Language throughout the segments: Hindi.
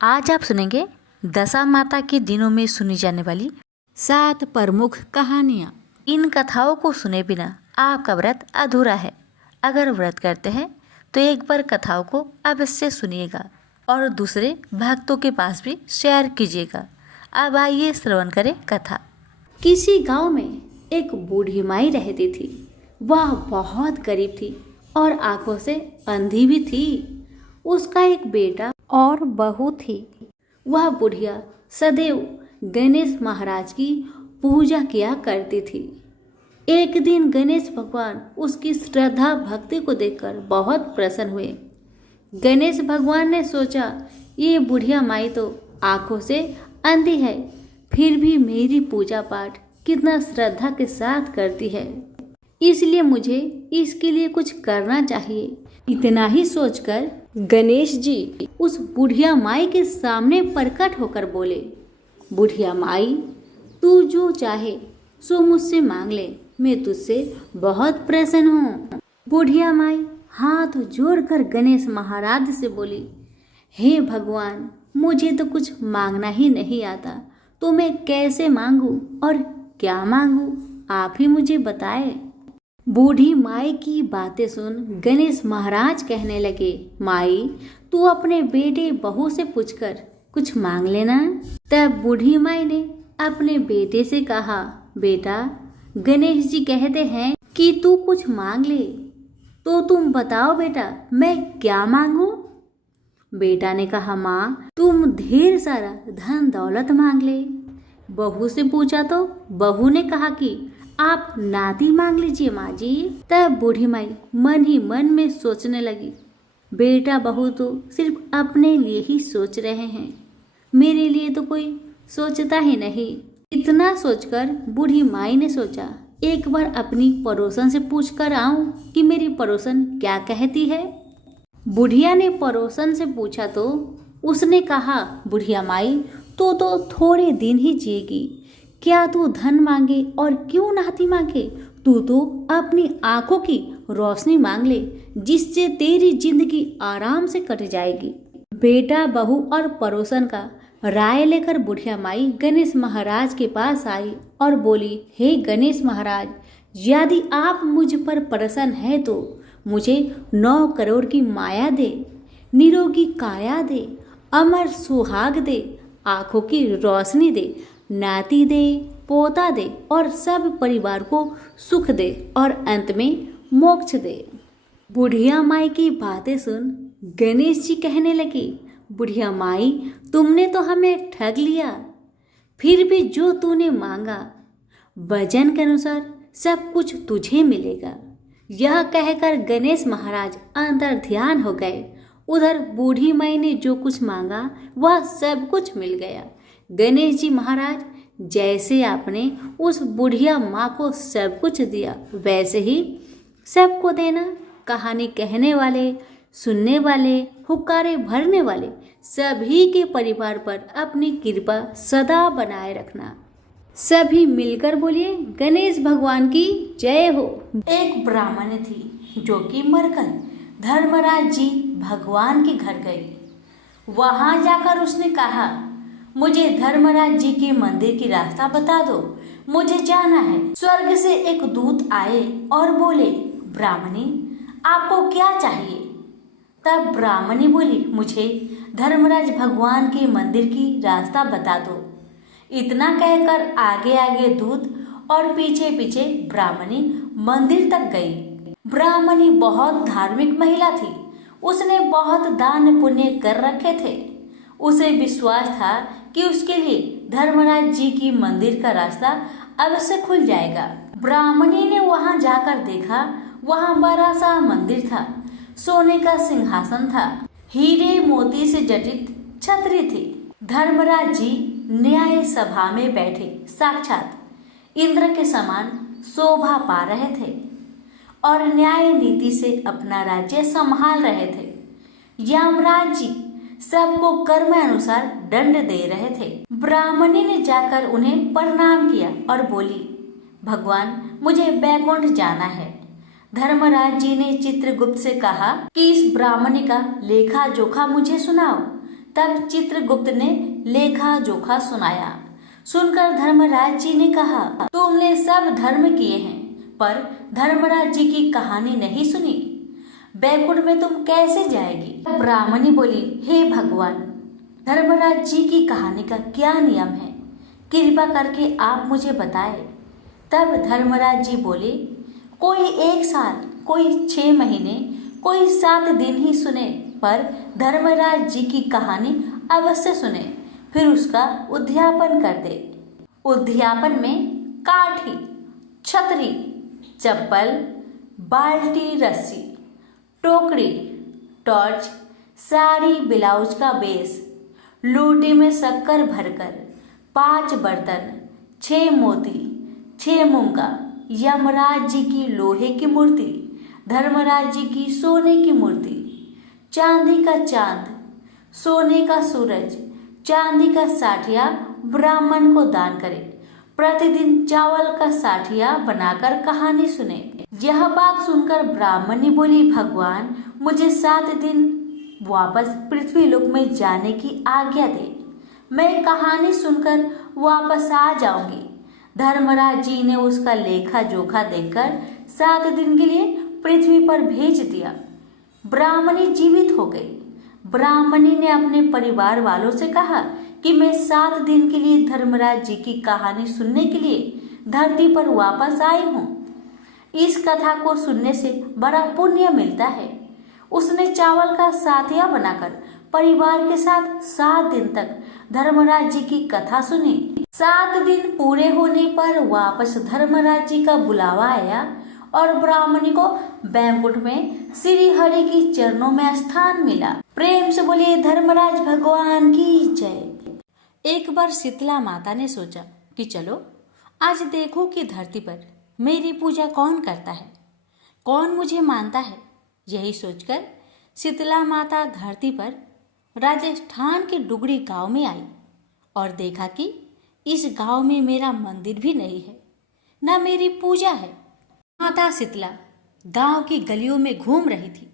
आज आप सुनेंगे दशा माता के दिनों में सुनी जाने वाली 7 प्रमुख कहानियाँ। इन कथाओं को सुने बिना आपका व्रत अधूरा है। अगर व्रत करते हैं तो एक बार कथाओं को अवश्य सुनिएगा और दूसरे भक्तों के पास भी शेयर कीजिएगा। अब आइए श्रवण करें कथा। किसी गांव में एक बूढ़ी माई रहती थी। वह बहुत गरीब थी और आंखों से अंधी भी थी। उसका एक बेटा और बहू थी। वह बुढ़िया सदैव गणेश महाराज की पूजा किया करती थी। एक दिन गणेश भगवान उसकी श्रद्धा भक्ति को देखकर बहुत प्रसन्न हुए। गणेश भगवान ने सोचा, ये बुढ़िया माई तो आंखों से अंधी है, फिर भी मेरी पूजा पाठ कितना श्रद्धा के साथ करती है, इसलिए मुझे इसके लिए कुछ करना चाहिए। इतना ही सोचकर गणेश जी उस बुढ़िया माई के सामने प्रकट होकर बोले, बुढ़िया माई, तू जो चाहे सो मुझसे मांग ले, मैं तुझसे बहुत प्रसन्न हूँ। बुढ़िया माई हाथ जोड़कर गणेश महाराज से बोली, हे भगवान, मुझे तो कुछ मांगना ही नहीं आता, तो मैं कैसे मांगू और क्या मांगू, आप ही मुझे बताए। बूढ़ी माई की बातें सुन गणेश महाराज कहने लगे, माई, तू अपने बेटे बहू से पूछकर कुछ मांग लेना। तब बूढ़ी माई ने अपने बेटे से कहा, बेटा, गणेश जी कहते हैं कि तू कुछ मांग ले, तो तुम बताओ बेटा, मैं क्या मांगू। बेटा ने कहा, माँ, तुम ढेर सारा धन दौलत मांग ले। बहू से पूछा तो बहू ने कहा कि आप नाती मांग लीजिए माँ जी। तब बूढ़ी माई मन ही मन में सोचने लगी, बेटा बहू तो सिर्फ अपने लिए ही सोच रहे हैं, मेरे लिए तो कोई सोचता ही नहीं। इतना सोचकर बूढ़ी माई ने सोचा, एक बार अपनी पड़ोसन से पूछ कर आऊं कि मेरी पड़ोसन क्या कहती है। बुढ़िया ने पड़ोसन से पूछा तो उसने कहा, बुढ़िया माई, तू तो थोड़े दिन ही जिएगी, क्या तू धन मांगे और क्यों नाती मांगे, तू तो अपनी आंखों की रोशनी मांग ले, जिससे तेरी जिंदगी आराम से कट जाएगी। बेटा बहू और पड़ोसन का राय लेकर बुढ़िया माई गणेश महाराज के पास आई और बोली, हे गणेश महाराज, यदि आप मुझ पर प्रसन्न है तो मुझे 9 करोड़ की माया दे, निरोगी काया दे, अमर सुहाग दे, आंखों की रोशनी दे, नाती दे, पोता दे और सब परिवार को सुख दे और अंत में मोक्ष दे। बुढ़िया माई की बातें सुन गणेश जी कहने लगे, बुढ़िया माई, तुमने तो हमें ठग लिया, फिर भी जो तूने मांगा वजन के अनुसार सब कुछ तुझे मिलेगा। यह कहकर गणेश महाराज अंदर ध्यान हो गए। उधर बूढ़ी माई ने जो कुछ मांगा वह सब कुछ मिल गया। गणेश जी महाराज, जैसे आपने उस बुढ़िया माँ को सब कुछ दिया, वैसे ही सबको देना। कहानी कहने वाले, सुनने वाले, हुक्कारे भरने वाले सभी के परिवार पर अपनी कृपा सदा बनाए रखना। सभी मिलकर बोलिए, गणेश भगवान की जय हो। एक ब्राह्मण थी जो कि मरकर धर्मराज जी भगवान के घर गई। वहां जाकर उसने कहा, मुझे धर्मराज जी के मंदिर की रास्ता बता दो, मुझे जाना है। स्वर्ग से एक दूत आए और बोले, ब्राह्मणी, आपको क्या चाहिए। तब ब्राह्मणी बोली, मुझे धर्मराज भगवान के मंदिर की रास्ता बता दो। इतना कहकर आगे आगे दूत और पीछे पीछे ब्राह्मणी मंदिर तक गई। ब्राह्मणी बहुत धार्मिक महिला थी। उसने बहुत दान पुण्य कर रखे थे। उसे विश्वास था कि उसके लिए धर्मराज जी की मंदिर का रास्ता अवश्य खुल जाएगा। ब्राह्मणी ने वहां जाकर देखा, वहां बड़ा सा मंदिर था, सोने का सिंहासन था, हीरे मोती से जटित छतरी थी। धर्मराज जी न्याय सभा में बैठे साक्षात इंद्र के समान शोभा पा रहे थे और न्याय नीति से अपना राज्य संभाल रहे थे। यमराज जी सबको कर्म अनुसार दंड दे रहे थे। ब्राह्मणी ने जाकर उन्हें प्रणाम किया और बोली, भगवान, मुझे बैकुंठ जाना है। धर्मराज जी ने चित्रगुप्त से कहा कि इस ब्राह्मणी का लेखा जोखा मुझे सुनाओ, तब चित्रगुप्त ने लेखा जोखा सुनाया। सुनकर धर्मराज जी ने कहा, तुमने सब धर्म किए हैं पर धर्मराज जी की कहानी नहीं सुनी। बैकुंठ में तुम कैसे जाएगी? ब्राह्मणी बोली, हे भगवान, धर्मराज जी की कहानी का क्या नियम है? कृपा करके आप मुझे बताए। तब धर्मराज जी बोले, कोई 1 साल, कोई 6 महीने, कोई 7 दिन ही सुने, पर धर्मराज जी की कहानी अवश्य सुने, फिर उसका उद्यापन कर दे। उद्यापन में काठी, छतरी, चप्पल, बाल्टी, रस्सी, टोकरी, टॉर्च, साड़ी, ब्लाउज का बेस, लूटी में शक्कर भरकर, 5 बर्तन, 6 मोती, 6 मूंगा, यमराज जी की लोहे की मूर्ति, धर्मराज जी की सोने की मूर्ति, चांदी का चांद, सोने का सूरज, चांदी का साठिया ब्राह्मण को दान करे। प्रतिदिन चावल का साठिया बनाकर कहानी सुने। यह बात सुनकर ब्राह्मणी बोली, भगवान, मुझे 7 दिन वापस पृथ्वी लोक में जाने की आज्ञा दे। मैं कहानी सुनकर वापस आ जाऊंगी। धर्मराज जी ने उसका लेखा जोखा देखकर 7 दिन के लिए पृथ्वी पर भेज दिया। ब्राह्मणी जीवित हो गई। ब्राह्मणी ने अपने परिवार वालों से कहा कि मैं 7 दिन के लिए धर्मराज जी की कहानी सुनने के लिए धरती पर वापस आई हूँ। इस कथा को सुनने से बड़ा पुण्य मिलता है। उसने चावल का साथिया बनाकर परिवार के साथ 7 दिन तक धर्मराज जी की कथा सुनी। 7 दिन पूरे होने पर वापस धर्मराज जी का बुलावा आया और ब्राह्मणी को बैकुंठ में श्री हरि की चरणों में स्थान मिला। प्रेम से बोलिए धर्मराज भगवान की जय। एक बार शीतला माता ने सोचा कि चलो आज देखो कि धरती पर मेरी पूजा कौन करता है, कौन मुझे मानता है। यही सोचकर शीतला माता धरती पर राजस्थान के डुगरी गांव में आई और देखा कि इस गांव में मेरा मंदिर भी नहीं है, न मेरी पूजा है। माता शीतला गांव की गलियों में घूम रही थी।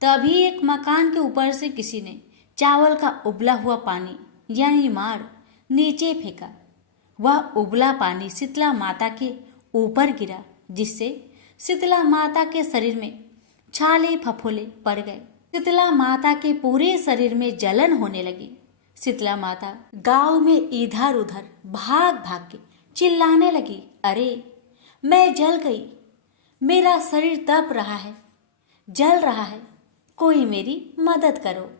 तभी एक मकान के ऊपर से किसी ने चावल का उबला हुआ पानी यानी माड़ नीचे फेंका। वह उबला पानी शीतला माता के ऊपर गिरा, जिससे शीतला माता के शरीर में छाले फफोले पड़ गए। शीतला माता के पूरे शरीर में जलन होने लगी। शीतला माता गांव में इधर उधर भाग भाग के चिल्लाने लगी, अरे मैं जल गई, मेरा शरीर तप रहा है, जल रहा है, कोई मेरी मदद करो।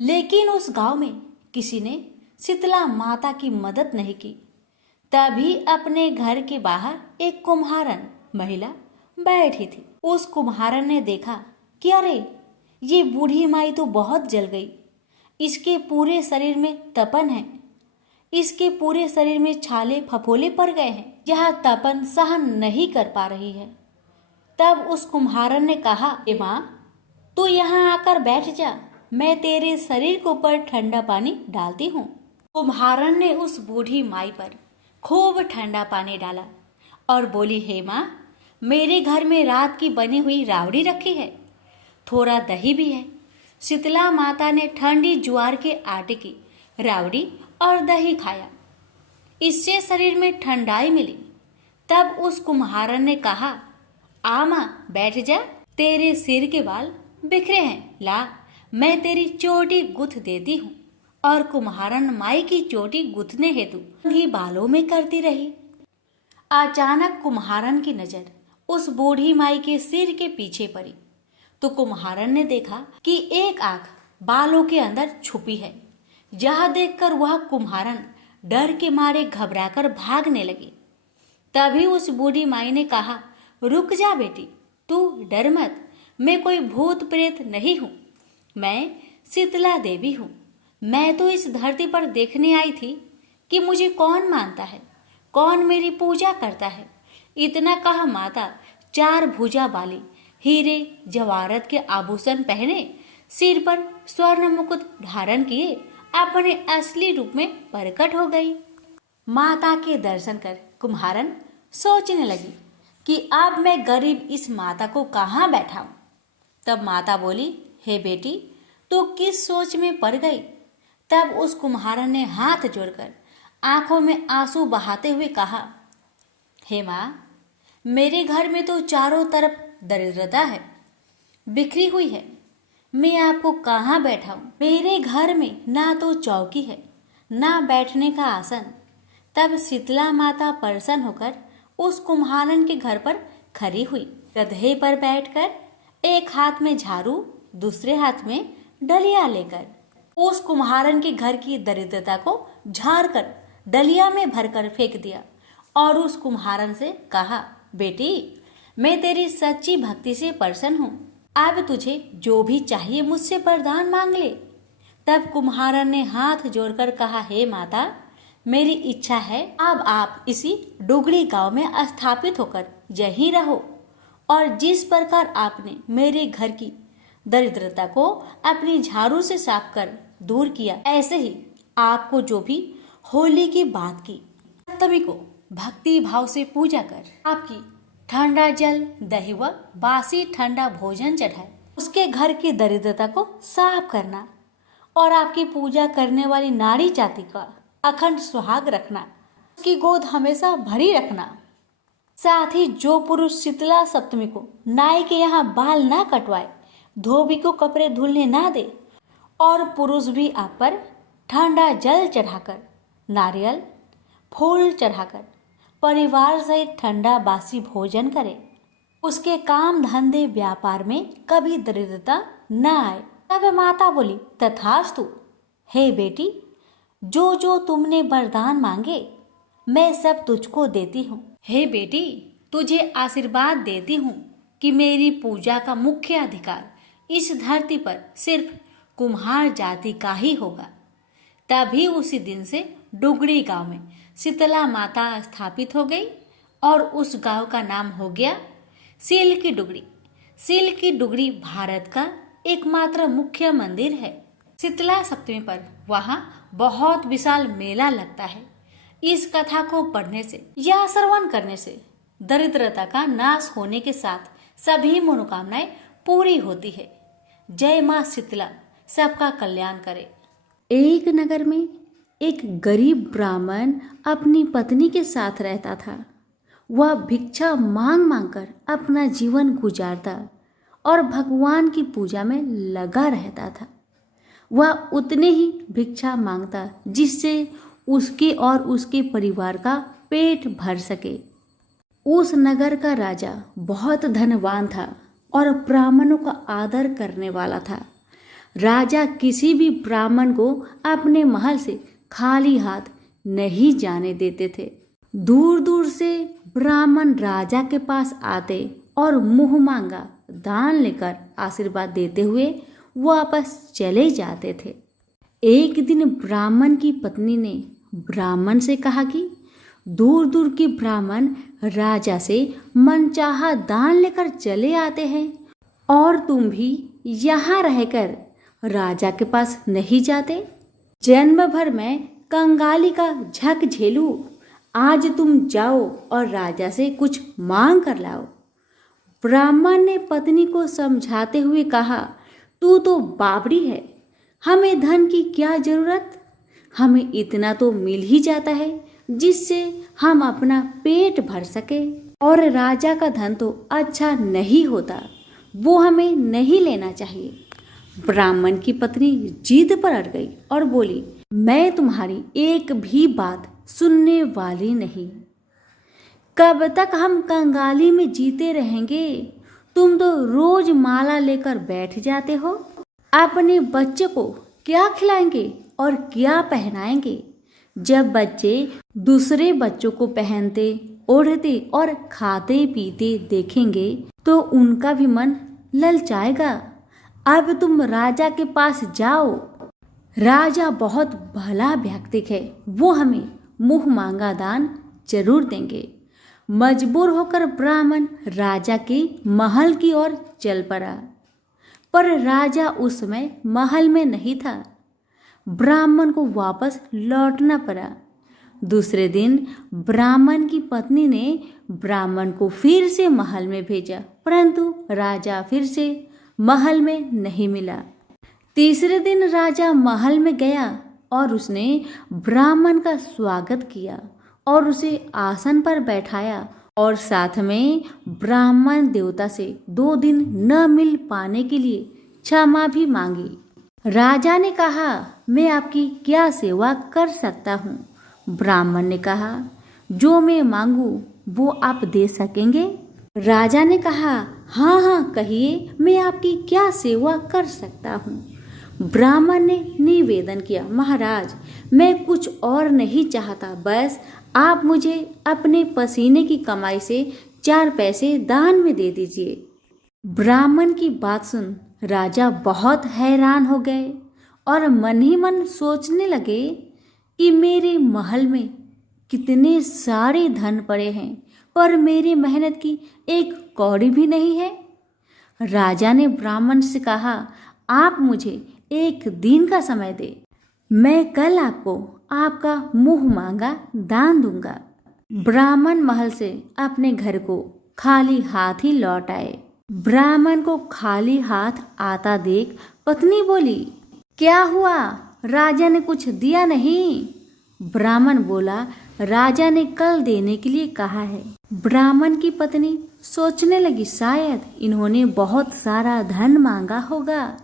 लेकिन उस गांव में किसी ने शीतला माता की मदद नहीं की। तभी अपने घर के बाहर एक कुम्हारन महिला बैठी थी। उस कुम्हारन ने देखा कि अरे ये बूढ़ी माई तो बहुत जल गई, इसके पूरे शरीर में तपन है, इसके पूरे शरीर में छाले फफोले पड़ गए हैं, यह तपन सहन नहीं कर पा रही है। तब उस कुम्हारन ने कहा, ए माँ, तू यहाँ आकर बैठ जा, मैं तेरे शरीर के ऊपर ठंडा पानी डालती हूँ। कुम्हारन ने उस बूढ़ी माई पर खूब ठंडा पानी डाला और बोली, हे माँ, मेरे घर में रात की बनी हुई रावड़ी रखी है, थोड़ा दही भी है। शीतला माता ने ठंडी ज्वार के आटे की रावड़ी और दही खाया, इससे शरीर में ठंडाई मिली। तब उस कुम्हारन ने कहा, आ माँ बैठ जा, तेरे सिर के बाल बिखरे हैं, ला मैं तेरी चोटी गुथ देती हूँ। और कुम्हारन माई की चोटी गुथने हेतु ही बालों में करती रही। अचानक कुम्हारन की नजर उस बूढ़ी माई के सिर के पीछे पड़ी तो कुम्हारन ने देखा कि एक आंख बालों के अंदर छुपी है। यह देखकर वह कुम्हारन डर के मारे घबराकर भागने लगी। तभी उस बूढ़ी माई ने कहा, रुक जा बेटी, तू डर मत, मैं कोई भूत प्रेत नहीं हूँ, मैं शीतला देवी हूँ। मैं तो इस धरती पर देखने आई थी कि मुझे कौन मानता है, कौन मेरी पूजा करता है। इतना कहा माता 4 भुजा वाली हीरे जवाहरत के आभूषण पहने, सिर पर स्वर्ण मुकुट धारण किए अपने असली रूप में प्रकट हो गई। माता के दर्शन कर कुम्हारन सोचने लगी कि अब मैं गरीब इस माता को कहाँ बैठाऊं। तब माता बोली, हे बेटी, तू किस सोच में पड़ गई? तब उस कुम्हारन ने हाथ जोड़कर आंखों में आंसू बहाते हुए कहा, हे माँ, मेरे घर में तो चारों तरफ दरिद्रता है, बिखरी हुई है। मैं आपको कहाँ बैठाऊं? मेरे घर में ना तो चौकी है, ना बैठने का आसन। तब शीतला माता प्रसन्न होकर उस कुम्हारन के घर पर खड़ी हुई। गधे पर बैठकर एक हाथ में झाड़ू, दूसरे हाथ में डलिया लेकर उस कुम्हारन के घर की दरिद्रता को झाड़कर डलिया में भरकर फेंक दिया और उस कुम्हारन से कहा, बेटी, मैं तेरी सच्ची भक्ति से प्रसन्न हूँ। अब तुझे जो भी चाहिए मुझसे वरदान मांग ले। तब कुम्हारन ने हाथ जोड़कर कहा, हे माता, मेरी इच्छा है अब आप इसी डुगड़ी गांव में स्थापित होकर यहीं रहो और जिस प्रकार आपने मेरे घर की दरिद्रता को अपनी झाड़ू से साफ कर दूर किया, ऐसे ही आपको जो भी होली की बात की, सप्तमी को भक्ति भाव से पूजा कर आपकी ठंडा जल, दही व बासी ठंडा भोजन चढ़ाए, उसके घर की दरिद्रता को साफ करना और आपकी पूजा करने वाली नारी जाति का अखंड सुहाग रखना, उसकी गोद हमेशा भरी रखना। साथ ही जो पुरुष शीतला सप्तमी को नाई के यहाँ बाल ना कटवाए, धोबी को कपड़े धुलने ना दे और पुरुष भी आप पर ठंडा जल चढ़ाकर, नारियल फूल चढ़ाकर परिवार सहित ठंडा बासी भोजन करे, उसके काम धंधे व्यापार में कभी दरिद्रता न आए। तब माता बोली, तथास्तु। हे बेटी, जो जो तुमने वरदान मांगे मैं सब तुझको देती हूँ। हे बेटी, तुझे आशीर्वाद देती हूँ कि मेरी पूजा का मुख्य अधिकार इस धरती पर सिर्फ कुम्हार जाति का ही होगा। तभी उसी दिन से डुगड़ी गांव में शीतला माता स्थापित हो गई और उस गांव का नाम हो गया सील की डुगड़ी। सील की डुगड़ी भारत का एकमात्र मुख्य मंदिर है। शीतला सप्तमी पर वहाँ बहुत विशाल मेला लगता है। इस कथा को पढ़ने से या श्रवण करने से दरिद्रता का नाश होने के साथ सभी मनोकामनाएं पूरी होती है। जय माँ शीतला सबका कल्याण करे। एक नगर में एक गरीब ब्राह्मण अपनी पत्नी के साथ रहता था। वह भिक्षा मांग मांग कर अपना जीवन गुजारता और भगवान की पूजा में लगा रहता था। वह उतने ही भिक्षा मांगता जिससे उसके और उसके परिवार का पेट भर सके। उस नगर का राजा बहुत धनवान था और ब्राह्मणों का आदर करने वाला था। राजा किसी भी ब्राह्मण को अपने महल से खाली हाथ नहीं जाने देते थे। दूर दूर से ब्राह्मण राजा के पास आते और मुंह मांगा दान लेकर आशीर्वाद देते हुए वापस चले जाते थे। एक दिन ब्राह्मण की पत्नी ने ब्राह्मण से कहा कि दूर दूर के ब्राह्मण राजा से मनचाहा दान लेकर चले आते हैं और तुम भी यहाँ रहकर राजा के पास नहीं जाते। जन्म भर में कंगाली का झक झेलूं, आज तुम जाओ और राजा से कुछ मांग कर लाओ। ब्राह्मण ने पत्नी को समझाते हुए कहा, तू तो बावड़ी है, हमें धन की क्या जरूरत, हमें इतना तो मिल ही जाता है जिससे हम अपना पेट भर सके। और राजा का धन तो अच्छा नहीं होता, वो हमें नहीं लेना चाहिए। ब्राह्मण की पत्नी जिद पर अड़ गई और बोली, मैं तुम्हारी एक भी बात सुनने वाली नहीं। कब तक हम कंगाली में जीते रहेंगे? तुम तो रोज माला लेकर बैठ जाते हो। अपने बच्चे को क्या खिलाएंगे और क्या पहनाएंगे? जब बच्चे दूसरे बच्चों को पहनते, ओढ़ते और खाते पीते देखेंगे तो उनका भी मन ललचाएगा। अब तुम राजा के पास जाओ। राजा बहुत भला व्यक्ति है, वो हमें मुंह मांगा दान जरूर देंगे। मजबूर होकर ब्राह्मण राजा के महल की ओर चल पड़ा, पर राजा उस समय महल में नहीं था। ब्राह्मण को वापस लौटना पड़ा। दूसरे दिन ब्राह्मण की पत्नी ने ब्राह्मण को फिर से महल में भेजा, परंतु राजा फिर से महल में नहीं मिला। तीसरे दिन राजा महल में गया और उसने ब्राह्मण का स्वागत किया और उसे आसन पर बैठाया और साथ में ब्राह्मण देवता से 2 दिन न मिल पाने के लिए क्षमा भी मांगी। राजा ने कहा, मैं आपकी क्या सेवा कर सकता हूँ? ब्राह्मण ने कहा, जो मैं मांगू वो आप दे सकेंगे? राजा ने कहा, हाँ हाँ कहिए, मैं आपकी क्या सेवा कर सकता हूँ? ब्राह्मण ने निवेदन किया, महाराज मैं कुछ और नहीं चाहता, बस आप मुझे अपने पसीने की कमाई से 4 पैसे दान में दे दीजिए। ब्राह्मण की बात सुन राजा बहुत हैरान हो गए और मन ही मन सोचने लगे कि मेरे महल में कितने सारे धन पड़े हैं पर मेरी मेहनत की एक कौड़ी भी नहीं है। राजा ने ब्राह्मण से कहा, आप मुझे 1 दिन का समय दे, मैं कल आपको आपका मुंह मांगा दान दूंगा। ब्राह्मण महल से अपने घर को खाली हाथ ही लौट आए। ब्राह्मण को खाली हाथ आता देख पत्नी बोली, क्या हुआ, राजा ने कुछ दिया नहीं? ब्राह्मण बोला, राजा ने कल देने के लिए कहा है। ब्राह्मण की पत्नी सोचने लगी, शायद इन्होंने बहुत सारा धन मांगा होगा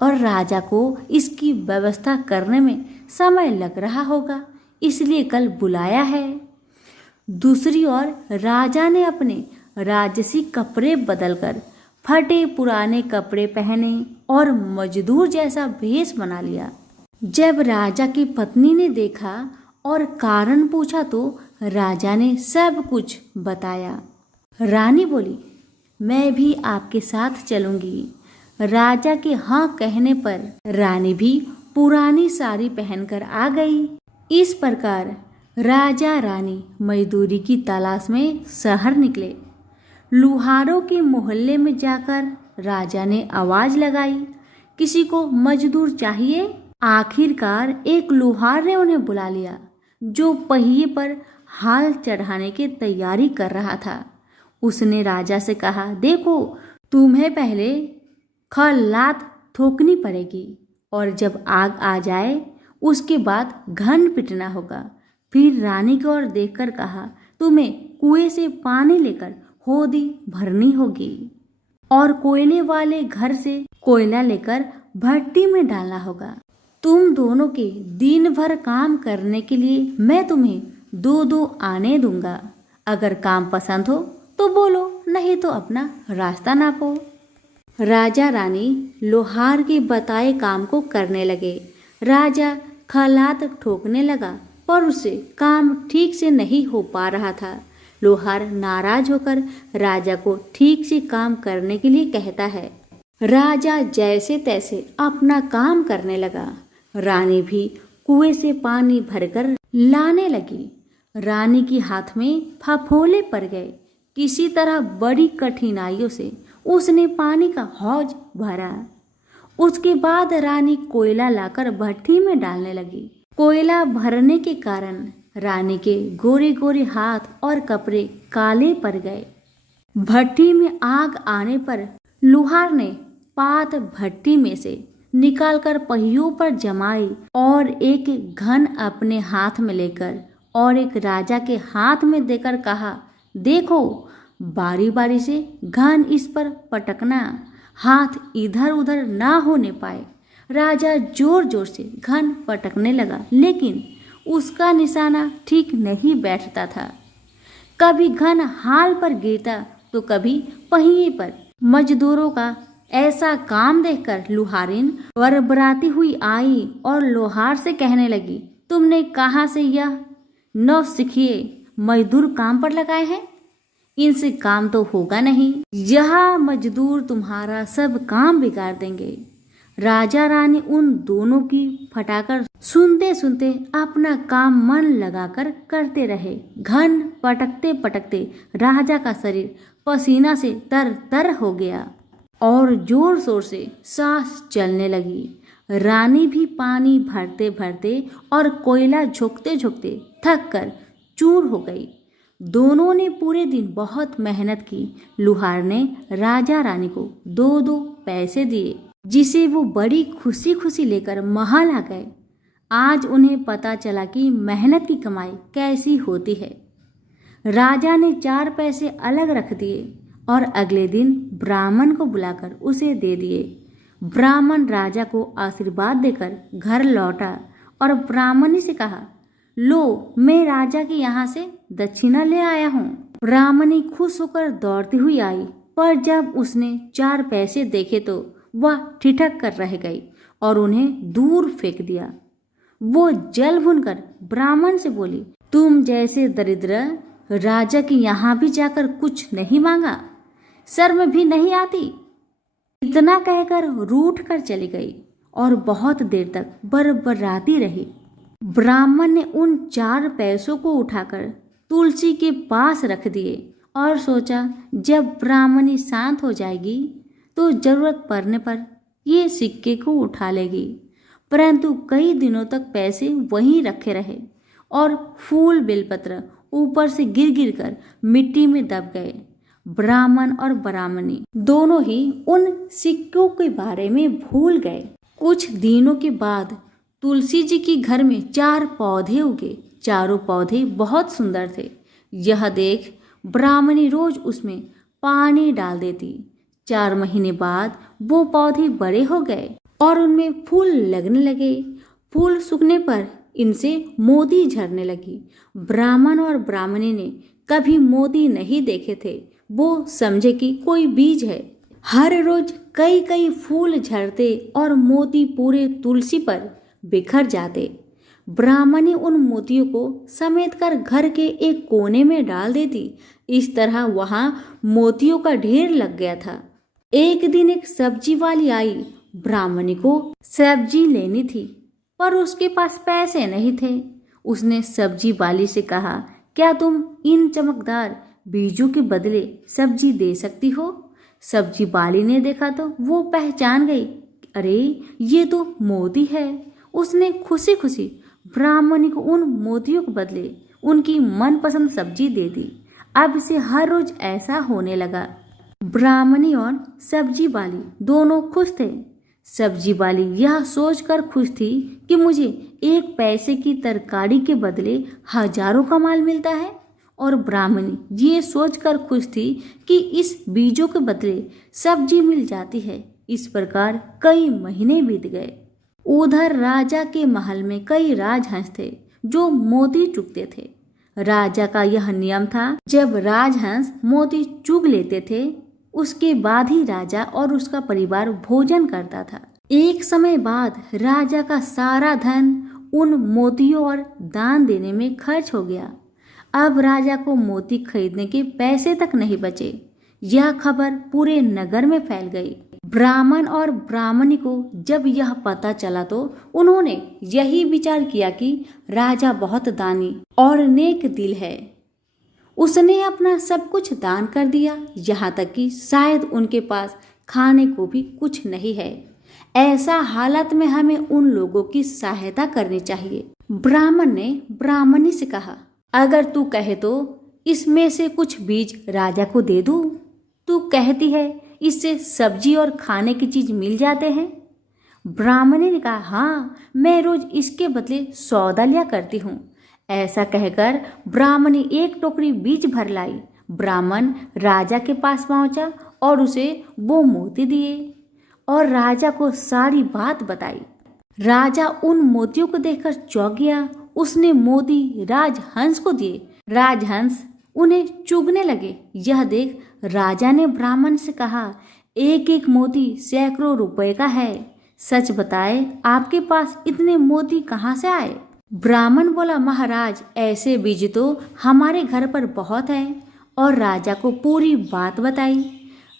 और राजा को इसकी व्यवस्था करने में समय लग रहा होगा, इसलिए कल बुलाया है। दूसरी ओर राजा ने अपने राजसी कपड़े बदलकर फटे पुराने कपड़े पहने और मजदूर जैसा भेष बना लिया। जब राजा की पत्नी ने देखा और कारण पूछा तो राजा ने सब कुछ बताया। रानी बोली, मैं भी आपके साथ चलूंगी। राजा के हाँ कहने पर रानी भी पुरानी साड़ी पहनकर आ गई। इस प्रकार राजा रानी मजदूरी की तलाश में शहर निकले। लुहारों के मोहल्ले में जाकर राजा ने आवाज लगाई, किसी को मजदूर चाहिए? आखिरकार एक लुहार ने उन्हें बुला लिया जो पहिए पर हाल चढ़ाने की तैयारी कर रहा था। उसने राजा से कहा, देखो तुम्हें पहले खलात ठोकनी पड़ेगी और जब आग आ जाए उसके बाद घन पिटना होगा। फिर रानी की ओर देखकर कहा, तुम्हें कुएं से पानी लेकर होदी भरनी होगी और कोयले वाले घर से कोयला लेकर भट्टी में डालना होगा। तुम दोनों के दिन भर काम करने के लिए मैं तुम्हें 2-2 आने दूंगा। अगर काम पसंद हो तो बोलो, नहीं तो अपना रास्ता नापो। राजा रानी लोहार के बताए काम को करने लगे। राजा खलात ठोकने लगा पर उसे काम ठीक से नहीं हो पा रहा था। लोहार नाराज होकर राजा को ठीक से काम करने के लिए कहता है। राजा जैसे तैसे अपना काम करने लगा। रानी भी कुएं से पानी भरकर लाने लगी। रानी के हाथ में फफोले पड़ गए। किसी तरह बड़ी कठिनाइयों से उसने पानी का हौज भरा। उसके बाद रानी कोयला लाकर भट्टी में डालने लगी। कोयला भरने के कारण रानी के गोरे गोरे हाथ और कपड़े काले पड़ गए। भट्टी में आग आने पर लुहार ने पात भट्टी में से निकालकर पहियों पर जमाई और एक घन अपने हाथ में लेकर और एक राजा के हाथ में देकर कहा, देखो बारी बारी से घन इस पर पटकना, हाथ इधर उधर ना होने पाए। राजा जोर जोर से घन पटकने लगा, लेकिन उसका निशाना ठीक नहीं बैठता था। कभी घन हाल पर गिरता तो कभी पहिए पर। मजदूरों का ऐसा काम देखकर लुहारिन बरबराती हुई आई और लोहार से कहने लगी, तुमने कहाँ से यह नौसिखिए मजदूर काम पर लगाए हैं? इनसे काम तो होगा नहीं। यह मजदूर तुम्हारा सब काम बिगाड़ देंगे। राजा रानी उन दोनों की फटाकर सुनते सुनते अपना काम मन लगाकर करते रहे। घन पटकते पटकते राजा का शरीर पसीना से तर तर हो गया और जोर शोर से सांस चलने लगी। रानी भी पानी भरते भरते और कोयला झोंकते झोंकते थक कर चूर हो गई। दोनों ने पूरे दिन बहुत मेहनत की। लुहार ने राजा रानी को 2-2 पैसे दिए, जिसे वो बड़ी खुशी खुशी लेकर महल आ गए। आज उन्हें पता चला कि मेहनत की कमाई कैसी होती है। राजा ने 4 पैसे अलग रख दिए और अगले दिन ब्राह्मण को बुलाकर उसे दे दिए। ब्राह्मण राजा को आशीर्वाद देकर घर लौटा और ब्राह्मणी से कहा, लो, मैं राजा के यहाँ से दक्षिणा ले आया हूँ। ब्राह्मणी खुश होकर दौड़ती हुई आई, पर जब उसने 4 पैसे देखे तो वह ठिठक कर रह गई और उन्हें दूर फेंक दिया। वो जल भूनकर ब्राह्मण से बोली, तुम जैसे दरिद्र राजा के यहाँ भी जाकर कुछ नहीं मांगा, शर्म भी नहीं आती। इतना कहकर रूठ कर चली गई और बहुत देर तक बरबराती रही। ब्राह्मण ने उन 4 पैसों को उठाकर तुलसी के पास रख दिए और सोचा, जब ब्राह्मणी शांत हो जाएगी तो जरूरत पड़ने पर ये सिक्के को उठा लेगी। परंतु कई दिनों तक पैसे वहीं रखे रहे और फूल बेलपत्र ऊपर से गिर गिर कर मिट्टी में दब गए। ब्राह्मण और ब्राह्मणी दोनों ही उन सिक्कों के बारे में भूल गए। कुछ दिनों के बाद तुलसी जी के घर में 4 पौधे उगे। चारों पौधे बहुत सुंदर थे। यह देख ब्राह्मणी रोज उसमें पानी डाल देती। 4 महीने बाद वो पौधे बड़े हो गए और उनमें फूल लगने लगे। फूल सूखने पर इनसे मोती झरने लगी। ब्राह्मण और ब्राह्मणी ने कभी मोती नहीं देखे थे। वो समझे कि कोई बीज है। हर रोज कई कई फूल झरते और मोती पूरे तुलसी पर बिखर जाते। ब्राह्मणी उन मोतियों को समेट कर घर के एक कोने में डाल देती। इस तरह वहां मोतियों का ढेर लग गया था। एक दिन एक सब्जी वाली आई। ब्राह्मणी को सब्जी लेनी थी, पर उसके पास पैसे नहीं थे। उसने सब्जी वाली से कहा, क्या तुम इन चमकदार बीजों के बदले सब्जी दे सकती हो? सब्जी वाली ने देखा तो वो पहचान गई, अरे ये तो मोती है। उसने खुशी खुशी ब्राह्मणी को उन मोतियों के बदले उनकी मनपसंद सब्जी दे दी। अब से हर रोज ऐसा होने लगा। ब्राह्मणी और सब्जी वाली दोनों खुश थे। सब्जी वाली यह सोचकर खुश थी कि मुझे 1 पैसे की तरकारी के बदले हजारों का माल मिलता है, और ब्राह्मणी ये सोचकर खुश थी कि इस बीजों के बदले सब्जी मिल जाती है। इस प्रकार कई महीने बीत गए। उधर राजा के महल में कई राजहंस थे जो मोती चुगते थे। राजा का यह नियम था, जब राजहंस मोती चुग लेते थे उसके बाद ही राजा और उसका परिवार भोजन करता था। एक समय बाद राजा का सारा धन उन मोतियों और दान देने में खर्च हो गया। अब राजा को मोती खरीदने के पैसे तक नहीं बचे। यह खबर पूरे नगर में फैल गई। ब्राह्मण और ब्राह्मणी को जब यह पता चला तो उन्होंने यही विचार किया कि राजा बहुत दानी और नेक दिल है। उसने अपना सब कुछ दान कर दिया, यहाँ तक कि शायद उनके पास खाने को भी कुछ नहीं है। ऐसा हालत में हमें उन लोगों की सहायता करनी चाहिए। ब्राह्मण ने ब्राह्मणी से कहा, अगर तू कहे तो इसमें से कुछ बीज राजा को दे दूं। तू कहती है इससे सब्जी और खाने की चीज मिल जाते हैं। ब्राह्मणी ने कहा, हाँ, मैं रोज इसके बदले सौदा लिया करती हूँ। ऐसा कहकर ब्राह्मणी 1 टोकरी बीज भर लाई। ब्राह्मण राजा के पास पहुंचा और उसे वो मोती दिए और राजा को सारी बात बताई। राजा उन मोतियों को देखकर चौंक गया। उसने मोती राजहंस को दिए। राजहंस उन्हें चुगने लगे। यह देख राजा ने ब्राह्मण से कहा, 1-1 मोती सैकड़ों रुपए का है। सच बताए, आपके पास इतने मोती कहाँ से आए? ब्राह्मण बोला, महाराज, ऐसे बीज तो हमारे घर पर बहुत है। और राजा को पूरी बात बताई।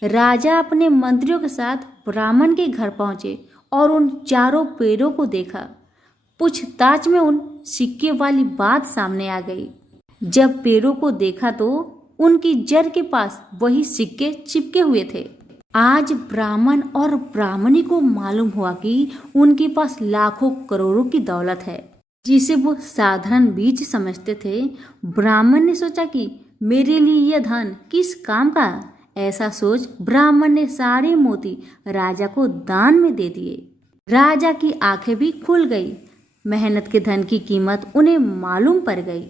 राजा अपने मंत्रियों के साथ ब्राह्मण के घर पहुंचे और उन चारों पेड़ों को देखा। पूछताछ में उन सिक्के वाली बात सामने आ गई। जब पेड़ों को देखा तो उनकी जड़ के पास वही सिक्के चिपके हुए थे। आज ब्राह्मण और ब्राह्मणी को मालूम हुआ कि उनके पास लाखों करोड़ों की दौलत है, जिसे वो साधारण बीज समझते थे। ब्राह्मण ने सोचा कि मेरे लिए यह धन किस काम का। ऐसा सोच ब्राह्मण ने सारे मोती राजा को दान में दे दिए। राजा की आंखें भी खुल गई। मेहनत के धन की कीमत उन्हें मालूम पड़ गई।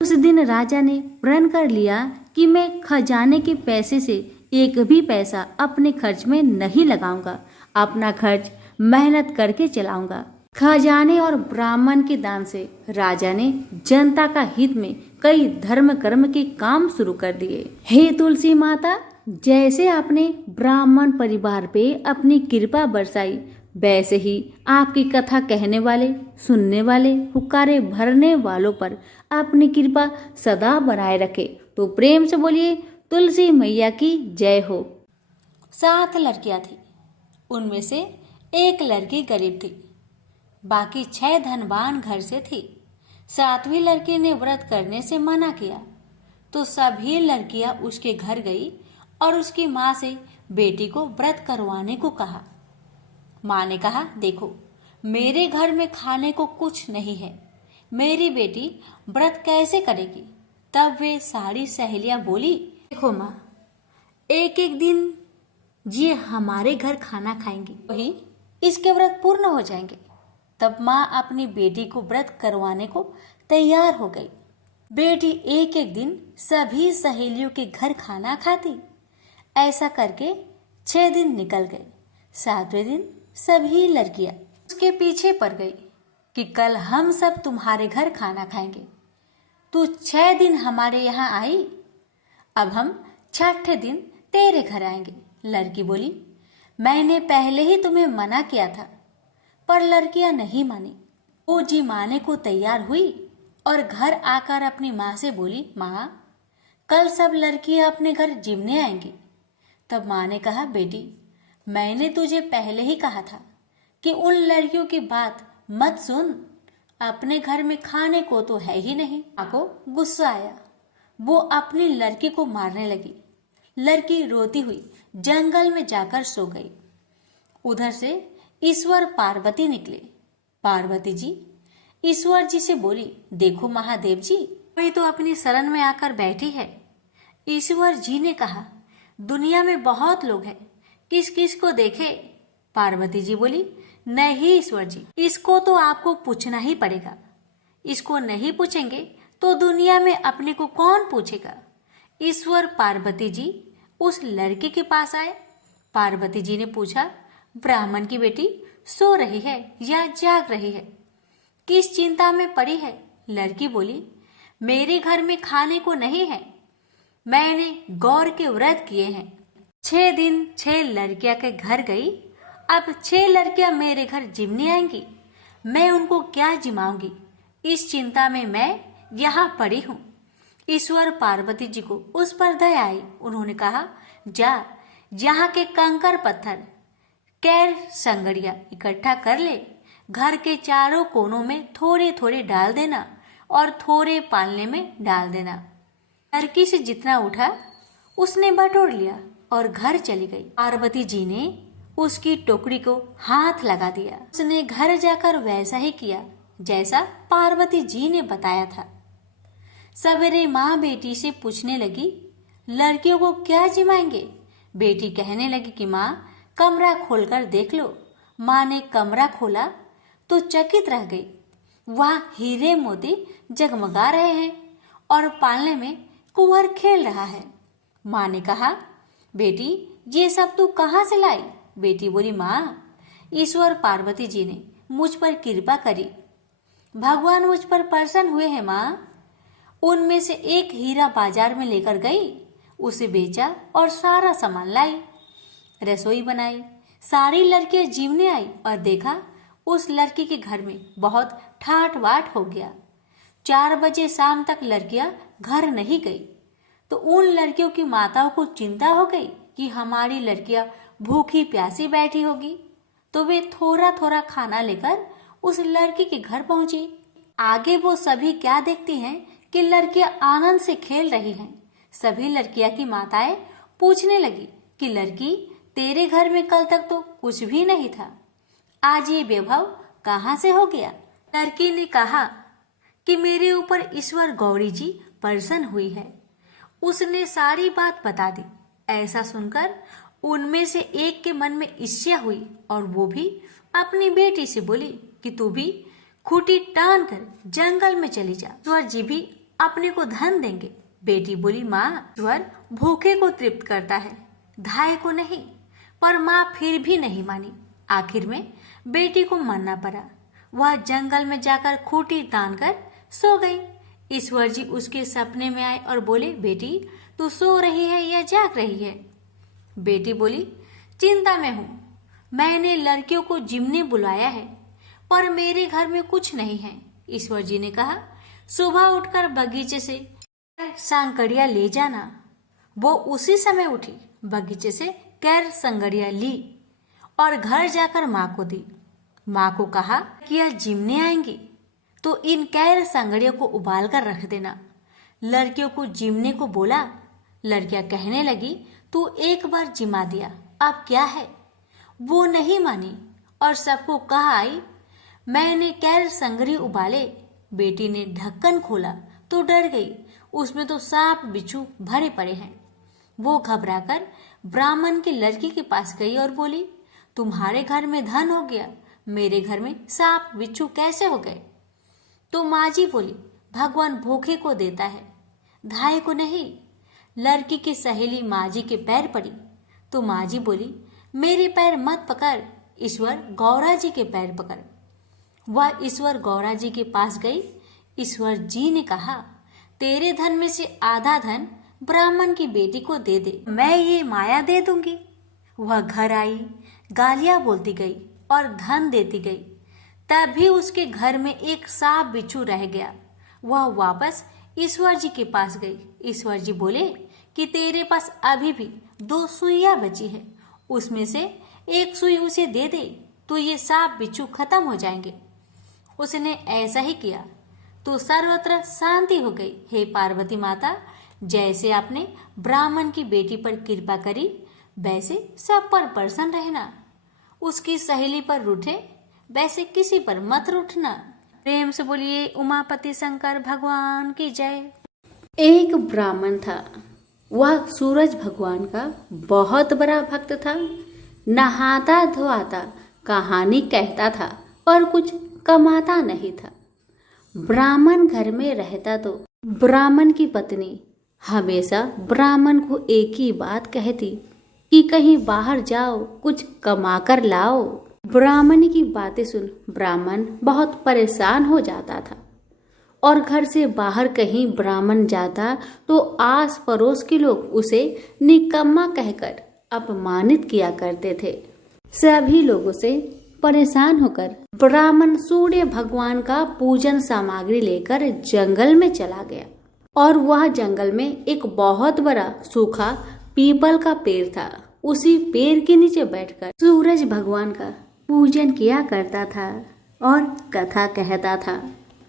उस दिन राजा ने प्रण कर लिया कि मैं खजाने के पैसे से एक भी पैसा अपने खर्च में नहीं लगाऊंगा। अपना खर्च मेहनत करके चलाऊंगा। खजाने और ब्राह्मण के दान से राजा ने जनता का हित में कई धर्म कर्म के काम शुरू कर दिए। हे तुलसी माता, जैसे आपने ब्राह्मण परिवार पे अपनी कृपा बरसाई, वैसे ही आपकी कथा कहने वाले, सुनने वाले, हुक्कारे भरने वालों पर अपनी कृपा सदा बनाए रखे। तो प्रेम से बोलिए तुलसी मैया की जय हो। 7 लड़कियां थी। उनमें से एक लड़की गरीब थी, बाकी 6 धनवान घर से थी। 7वीं लड़की ने व्रत करने से मना किया तो सभी लड़कियां उसके घर गई और उसकी माँ से बेटी को व्रत करवाने को कहा। माँ ने कहा, देखो मेरे घर में खाने को कुछ नहीं है, मेरी बेटी व्रत कैसे करेगी। तब वे सारी सहेलियां बोली, देखो माँ, एक एक दिन ये हमारे घर खाना खाएंगी, वही इसके व्रत पूर्ण हो जाएंगे। तब माँ अपनी बेटी को व्रत करवाने को तैयार हो गई। बेटी एक एक दिन सभी सहेलियों के घर खाना खाती। ऐसा करके 6 दिन निकल गए। 7वें दिन सभी लड़कियां उसके पीछे पड़ गई कि कल हम सब तुम्हारे घर खाना खाएंगे। तू 6 दिन हमारे यहाँ आई, अब हम 6ठे दिन तेरे घर आएंगे। लड़की बोली, मैंने पहले ही तुम्हें मना किया था, पर लड़कियां नहीं मानी। वो जी माने को तैयार हुई और घर आकर अपनी माँ से बोली, माँ कल सब लड़कियां अपने घर जिमने आएंगी। तब माँ ने कहा, बेटी मैंने तुझे पहले ही कहा था कि उन लड़कियों की बात मत सुन, अपने घर में खाने को तो है ही नहीं। माँ को गुस्सा आया, वो अपनी लड़की को मारने लगी। लड़की रोती हुई जंगल में जाकर सो गई। उधर से ईश्वर पार्वती निकले। पार्वती जी ईश्वर जी से बोली, देखो महादेव जी, वही तो अपनी शरण में आकर बैठी है। ईश्वर जी ने कहा, दुनिया में बहुत लोग हैं, किस किस को देखे। पार्वती जी बोली, नहीं ईश्वर जी, इसको तो आपको पूछना ही पड़ेगा। इसको नहीं पूछेंगे तो दुनिया में अपने को कौन पूछेगा। ईश्वर पार्वती जी उस लड़के के पास आए। पार्वती जी ने पूछा, ब्राह्मण की बेटी सो रही है या जाग रही है, किस चिंता में पड़ी है। लड़की बोली, मेरे घर में खाने को नहीं है, मैंने गौर के व्रत किए हैं। 6 दिन 6 लड़कियां के घर गई। अब 6 लड़कियां मेरे घर जिमने आएंगी, मैं उनको क्या जिमाऊंगी, इस चिंता में मैं यहाँ पड़ी हूँ। ईश्वर पार्वती जी को उस पर दया आई। उन्होंने कहा, जा यहाँ के कंकर पत्थर कैर संगड़िया इकट्ठा कर ले, घर के चारों कोनों में थोड़े थोड़े डाल देना और थोड़े पालने में डाल देना। लड़की से जितना उठा उसने बटोर लिया और घर चली गई। पार्वती जी ने उसकी टोकरी को हाथ लगा दिया। उसने घर जाकर वैसा ही किया जैसा पार्वती जी ने बताया था। सवेरे माँ बेटी से पूछने लगी, लड़कियों को क्या जिमाएंगे। बेटी कहने लगी कि माँ कमरा खोलकर देख लो। माँ ने कमरा खोला तो चकित रह गई। वहाँ हीरे मोती जगमगा रहे हैं और पालने में कुंवर खेल रहा है। माँ ने कहा, बेटी ये सब तू कहाँ से लाई। बेटी बोली, माँ ईश्वर पार्वती जी ने मुझ पर कृपा करी, भगवान मुझ पर प्रसन्न हुए हैं। माँ उनमें से एक हीरा बाजार में लेकर गई, उसे बेचा और सारा सामान लाई, रसोई बनाई। सारी लड़कियां जीवने आई और देखा उस लड़की के घर में बहुत ठाट बाट हो गया। 4 बजे शाम तक लड़कियां घर नहीं गई तो उन लड़कियों की माताओं को चिंता हो गई कि हमारी लड़कियां भूखी प्यासी बैठी होगी। तो वे थोड़ा थोड़ा खाना लेकर उस लड़की के घर पहुंची। आगे वो सभी क्या देखती हैं कि लड़कियां आनंद से खेल रही हैं। सभी लड़कियां की माताएं पूछने लगी कि लड़की, तेरे घर में कल तक तो कुछ भी नहीं था, आज ये वैभव कहाँ से हो गया। लड़की ने कहा कि मेरे ऊपर ईश्वर गौरी जी प्रसन्न हुई है, उसने सारी बात बता दी। ऐसा सुनकर उनमें से एक के मन में ईर्ष्या हुई और वो भी अपनी बेटी से बोली कि तू भी खूंटी टान कर जंगल में चली जा, ईश्वर जी भी अपने को धन देंगे। बेटी बोली, माँ, ईश्वर भूखे को तृप्त करता है, धाय को नहीं। पर माँ फिर भी नहीं मानी। आखिर में बेटी को मानना पड़ा। वह जंगल में जाकर खूंटी तान कर सो गई। ईश्वर जी उसके सपने में आए और बोले, बेटी तू सो रही है या जाग रही है? बेटी बोली, चिंता में हूँ, मैंने लड़कियों को जिमने बुलाया है पर मेरे घर में कुछ नहीं है। ईश्वर जी ने कहा, सुबह उठकर बगीचे से सांकड़िया ले जाना। वो उसी समय उठी, बगीचे से कैर संगड़िया ली और घर जाकर माँ को दी। माँ को कहा कि यह जिमने आएंगी तो इन कैर संगड़ियों को उबाल कर रख देना। लड़कियों को जिमने को बोला। लड़कियां कहने लगी, तू एक बार जिमा दिया, अब क्या है? वो नहीं मानी और सबको कहा आई, मैंने कैर संगरी उबाले। बेटी ने ढक्कन खोला तो डर गई, उसमें तो सांप बिच्छू भरे पड़े हैं। वो घबराकर ब्राह्मण की लड़की के पास गई और बोली, तुम्हारे घर में धन हो गया, मेरे घर में सांप बिच्छू कैसे हो गए? तो माँ जी बोली, भगवान भूखे को देता है, धाय को नहीं। लड़की की सहेली माँ जी के पैर पड़ी तो माँ जी बोली, मेरे पैर मत पकड़, ईश्वर गौरा जी के पैर पकड़। वह ईश्वर गौरा जी के पास गई। ईश्वर जी ने कहा, तेरे धन में से आधा धन ब्राह्मण की बेटी को दे दे, मैं ये माया दे दूंगी। वह घर आई, गालियां बोलती गई और धन देती गई। तभी उसके घर में एक सांप बिच्छू रह गया। वह वापस ईश्वर जी के पास गई। ईश्वर जी बोले कि तेरे पास अभी भी 2 सुइयां बची है, उसमें से एक सुई उसे दे दे तो ये सांप बिच्छू खत्म हो जाएंगे। उसने ऐसा ही किया तो सर्वत्र शांति हो गई। हे पार्वती माता, जैसे आपने ब्राह्मण की बेटी पर कृपा करी वैसे सब पर प्रसन्न रहना। उसकी सहेली पर रूठे वैसे किसी पर मत रूठना। प्रेम से बोलिए उमापति शंकर भगवान की जय। एक ब्राह्मण था। वह सूरज भगवान का बहुत बड़ा भक्त था। नहाता धोआता कहानी कहता था पर कुछ कमाता नहीं था। ब्राह्मण घर में रहता तो ब्राह्मण की पत्नी हमेशा ब्राह्मण को एक ही बात कहती कि कहीं बाहर जाओ, कुछ कमा कर लाओ। ब्राह्मण की बातें सुन ब्राह्मण बहुत परेशान हो जाता था और घर से बाहर कहीं ब्राह्मण जाता तो आस पड़ोस के लोग उसे निकम्मा कहकर अपमानित किया करते थे। सभी लोगों से परेशान होकर ब्राह्मण सूर्य भगवान का पूजन सामग्री लेकर जंगल में चला गया और वह जंगल में एक बहुत बड़ा सूखा पीपल का पेड़ था। उसी पेड़ के नीचे बैठकर सूरज भगवान का पूजन किया करता था और कथा कहता था।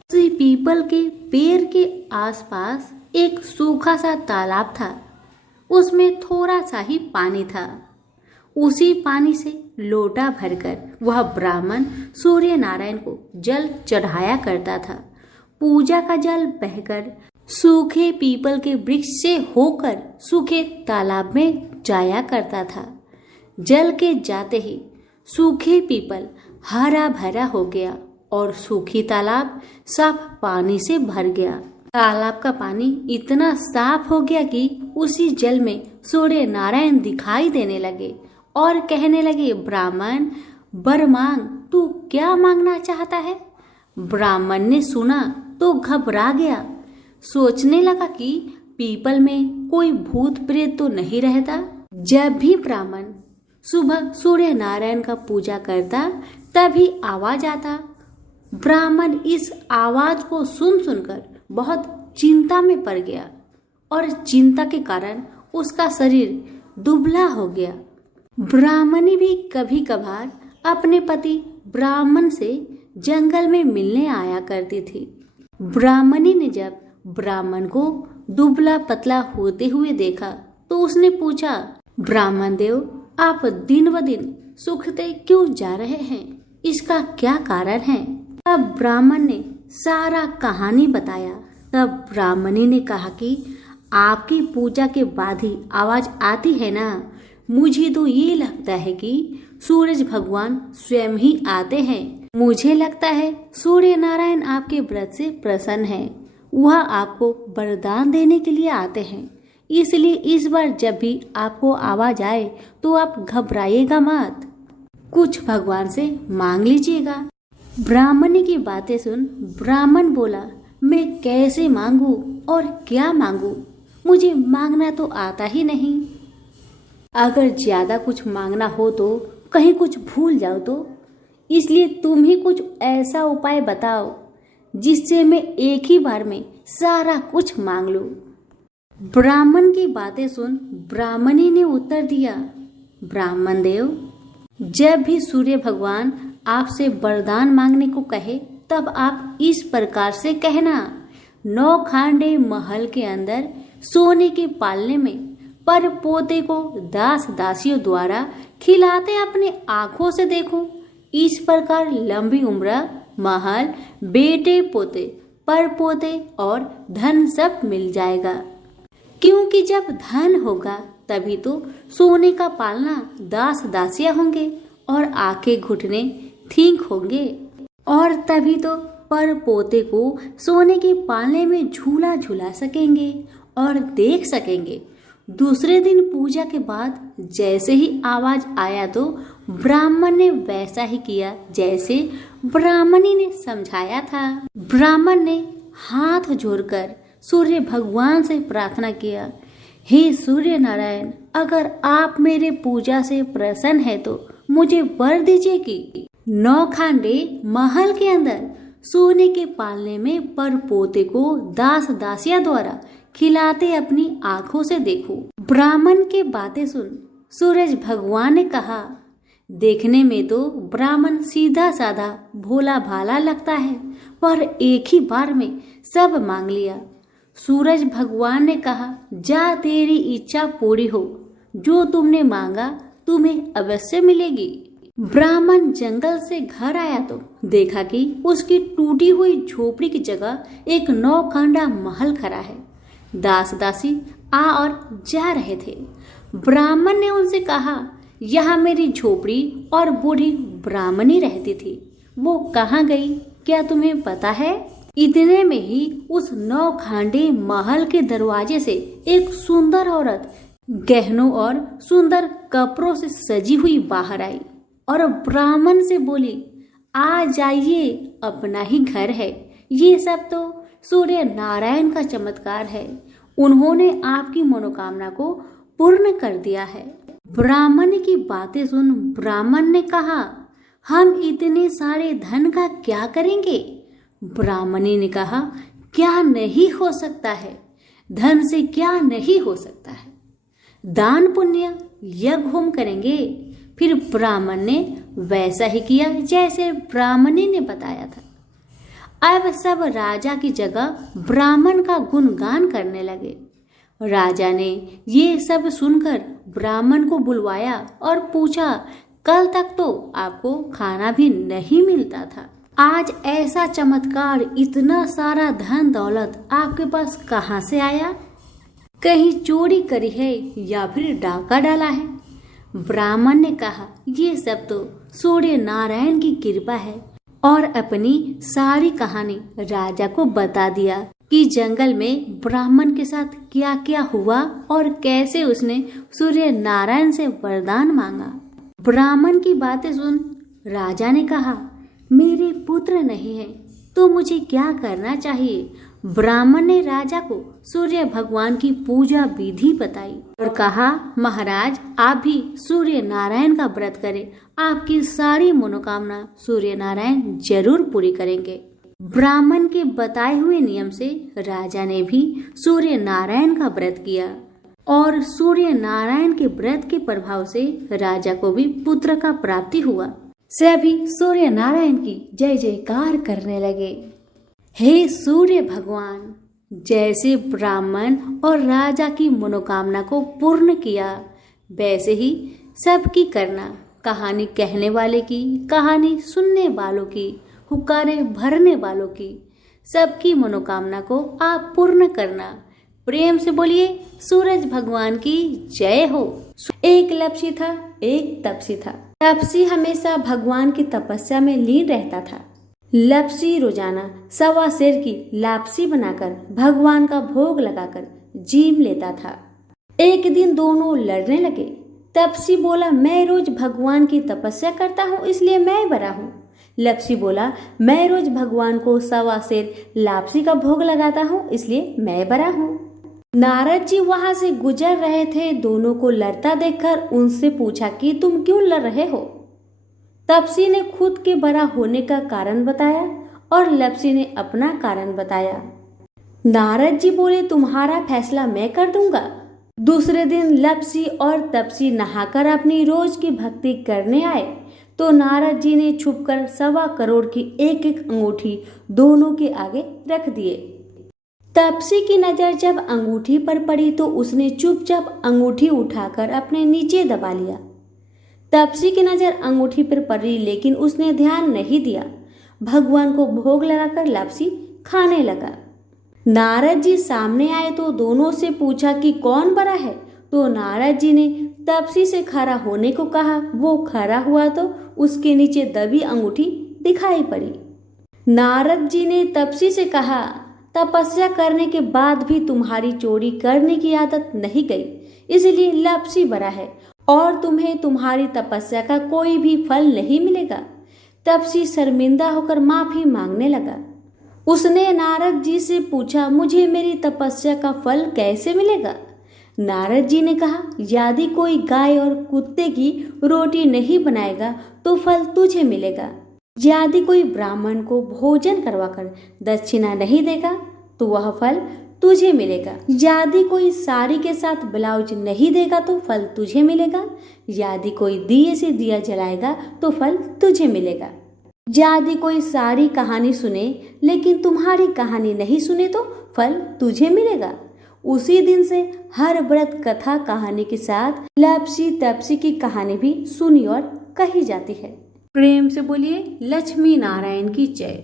उसी पीपल के पेड़ के आसपास एक सूखा सा तालाब था। उसमें थोड़ा सा ही पानी था। उसी पानी से लोटा भरकर वह ब्राह्मण सूर्य नारायण को जल चढ़ाया करता था। पूजा का जल बहकर सूखे पीपल के वृक्ष से होकर सूखे तालाब में जाया करता था। जल के जाते ही सूखे पीपल हरा भरा हो गया और सूखी तालाब साफ पानी से भर गया। तालाब का पानी इतना साफ हो गया कि उसी जल में सूर्य नारायण दिखाई देने लगे और कहने लगे, ब्राह्मण वर मांग, तू क्या मांगना चाहता है? ब्राह्मण ने सुना तो घबरा गया। सोचने लगा कि पीपल में कोई भूत प्रेत तो नहीं रहता। जब भी ब्राह्मण सुबह सूर्य नारायण का पूजा करता तभी आवाज आता। ब्राह्मण इस आवाज को सुनकर बहुत चिंता में पड़ गया और चिंता के कारण उसका शरीर दुबला हो गया। ब्राह्मणी भी कभी कभार अपने पति ब्राह्मण से जंगल में मिलने आया करती थी। ब्राह्मणी ने जब ब्राह्मण को दुबला पतला होते हुए देखा तो उसने पूछा, ब्राह्मण देव, आप दिन ब दिन सूखते क्यों जा रहे हैं? इसका क्या कारण है? तब ब्राह्मण ने सारा कहानी बताया। तब ब्राह्मणी ने कहा कि आपकी पूजा के बाद ही आवाज आती है ना, मुझे तो ये लगता है कि सूरज भगवान स्वयं ही आते हैं। मुझे लगता है सूर्य नारायण आपके व्रत से प्रसन्न है। वह आपको वरदान देने के लिए आते हैं, इसलिए इस बार जब भी आपको आवाज आए तो आप घबराइएगा मत, कुछ भगवान से मांग लीजिएगा। ब्राह्मणी की बातें सुन ब्राह्मण बोला, मैं कैसे मांगू और क्या मांगू, मुझे मांगना तो आता ही नहीं। अगर ज्यादा कुछ मांगना हो तो कहीं कुछ भूल जाओ तो, इसलिए तुम ही कुछ ऐसा उपाय बताओ जिससे मैं एक ही बार में सारा कुछ मांग लूं। ब्राह्मण की बातें सुन ब्राह्मणी ने उत्तर दिया, ब्राह्मण देव, जब भी सूर्य भगवान आपसे वरदान मांगने को कहे तब आप इस प्रकार से कहना, 9 खांडे महल के अंदर सोने के पालने में पर पोते को दास दासियों द्वारा खिलाते अपने आंखों से देखो। इस प्रकार लंबी उम्र, महल, बेटे पोते, पर पोते और धन सब मिल जाएगा। क्योंकि जब धन होगा तभी तो सोने का पालना दास दासियां होंगे और आंखें घुटने ठीक होंगे, और तभी तो पर पोते को सोने के पालने में झूला झूला सकेंगे और देख सकेंगे। दूसरे दिन पूजा के बाद जैसे ही आवाज आया तो ब्राह्मण ने वैसा ही किया जैसे ब्राह्मणी ने समझाया था। ब्राह्मण ने हाथ जोड़कर सूर्य भगवान से प्रार्थना किया, हे सूर्य नारायण, अगर आप मेरे पूजा से प्रसन्न है तो मुझे वर दीजिए कि 9 खांडे महल के अंदर सोने के पालने में पर पोते को दास दासिया द्वारा खिलाते अपनी आंखों से देखो। ब्राह्मण के बातें सुन सूरज भगवान ने कहा, देखने में तो ब्राह्मण सीधा साधा भोला भाला लगता है, पर एक ही बार में सब मांग लिया। सूरज भगवान ने कहा, जा तेरी इच्छा पूरी हो, जो तुमने मांगा तुम्हें अवश्य मिलेगी। ब्राह्मण जंगल से घर आया तो देखा कि उसकी टूटी हुई झोपड़ी की जगह एक 9 खांडा महल खड़ा है। दास दासी आ और जा रहे थे। ब्राह्मण ने उनसे कहा, यहाँ मेरी झोपड़ी और बूढ़ी ब्राह्मणी रहती थी, वो कहाँ गई, क्या तुम्हें पता है? इतने में ही उस 9 खांडे महल के दरवाजे से एक सुंदर औरत गहनों और सुंदर कपड़ों से सजी हुई बाहर आई और ब्राह्मण से बोली, आ जाइए, अपना ही घर है, ये सब तो सूर्य नारायण का चमत्कार है, उन्होंने आपकी मनोकामना को पूर्ण कर दिया है। ब्राह्मण की बातें सुन ब्राह्मण ने कहा, हम इतने सारे धन का क्या करेंगे? ब्राह्मणी ने कहा, क्या नहीं हो सकता है, धन से क्या नहीं हो सकता है, दान पुण्य यज्ञ होम करेंगे। फिर ब्राह्मण ने वैसा ही किया जैसे ब्राह्मणी ने बताया था। अब सब राजा की जगह ब्राह्मण का गुणगान करने लगे। राजा ने ये सब सुनकर ब्राह्मण को बुलवाया और पूछा, कल तक तो आपको खाना भी नहीं मिलता था, आज ऐसा चमत्कार, इतना सारा धन दौलत आपके पास कहाँ से आया? कहीं चोरी करी है या फिर डाका डाला है? ब्राह्मण ने कहा, ये सब तो सूर्य नारायण की कृपा है, और अपनी सारी कहानी राजा को बता दिया कि जंगल में ब्राह्मण के साथ क्या क्या हुआ और कैसे उसने सूर्य नारायण से वरदान मांगा। ब्राह्मण की बातें सुन राजा ने कहा, मेरे पुत्र नहीं है तो मुझे क्या करना चाहिए? ब्राह्मण ने राजा को सूर्य भगवान की पूजा विधि बताई और कहा, महाराज, आप भी सूर्य नारायण का व्रत करें, आपकी सारी मनोकामना सूर्य नारायण जरूर पूरी करेंगे। ब्राह्मण के बताए हुए नियम से राजा ने भी सूर्य नारायण का व्रत किया और सूर्य नारायण के व्रत के प्रभाव से राजा को भी पुत्र का प्राप्ति हुआ। सभी सूर्य नारायण की जय जयकार करने लगे। हे सूर्य भगवान, जैसे ब्राह्मण और राजा की मनोकामना को पूर्ण किया वैसे ही सबकी करना, कहानी कहने वाले की, कहानी सुनने वालों की, हुक्कारे भरने वालों की, सबकी मनोकामना को आप पूर्ण करना। प्रेम से बोलिए सूरज भगवान की जय हो। एक लपसी था, एक तपसी था। तपसी हमेशा भगवान की तपस्या में लीन रहता था। लपसी रोजाना 1.25 सेर की लापसी बनाकर भगवान का भोग लगाकर जीम लेता था। एक दिन दोनों लड़ने लगे। तपसी बोला, मैं रोज भगवान की तपस्या करता हूँ इसलिए मैं बड़ा हूँ। लपसी बोला, मैं रोज भगवान को 1.25 सेर लापसी का भोग लगाता हूँ इसलिए मैं बड़ा हूँ। नारद जी वहां से गुजर रहे थे। दोनों को लड़ता देखकर उनसे पूछा कि तुम क्यों लड़ रहे हो। तपसी ने खुद के बड़ा होने का कारण बताया और लपसी ने अपना कारण बताया। नारद जी बोले, तुम्हारा फैसला मैं कर दूंगा। दूसरे दिन लपसी और तपसी नहाकर अपनी रोज की भक्ति करने आए तो नारद जी ने छुपकर 1.25 करोड़ की एक एक अंगूठी दोनों के आगे रख दिए। तपसी की नजर जब अंगूठी पर पड़ी तो उसने चुपचाप अंगूठी उठाकर अपने नीचे दबा लिया। तपसी की नजर अंगूठी पर पड़ी लेकिन उसने ध्यान नहीं दिया। भगवान को भोग लगाकर लपसी खाने लगा। नारद जी सामने आए तो दोनों से पूछा कि कौन बड़ा है। तो नारद जी ने तपसी से खड़ा होने को कहा। वो खड़ा हुआ तो उसके नीचे दबी अंगूठी दिखाई पड़ी। नारद जी ने तपसी से कहा, तपस्या करने के बाद भी तुम्हारी चोरी करने की आदत नहीं गई, इसलिए लपसी बड़ा है और तुम्हें तुम्हारी तपस्या का कोई भी फल नहीं मिलेगा। तपसी शर्मिंदा होकर माफी मांगने लगा। उसने नारद जी से पूछा, मुझे मेरी तपस्या का फल कैसे मिलेगा। नारद जी ने कहा, यदि कोई गाय और कुत्ते की रोटी नहीं बनाएगा तो फल तुझे मिलेगा। यदि कोई ब्राह्मण को भोजन करवाकर दक्षिणा नहीं देगा तो वह फल तुझे मिलेगा। यदि कोई साड़ी के साथ ब्लाउज नहीं देगा तो फल तुझे मिलेगा। यदि कोई दिए से दिया जलाएगा तो फल तुझे मिलेगा। यदि कोई सारी कहानी सुने लेकिन तुम्हारी कहानी नहीं सुने तो फल तुझे मिलेगा। उसी दिन से हर व्रत कथा कहानी के साथ लपसी तपसी की कहानी भी सुनी और कही जाती है। प्रेम से बोलिए लक्ष्मी नारायण की जय।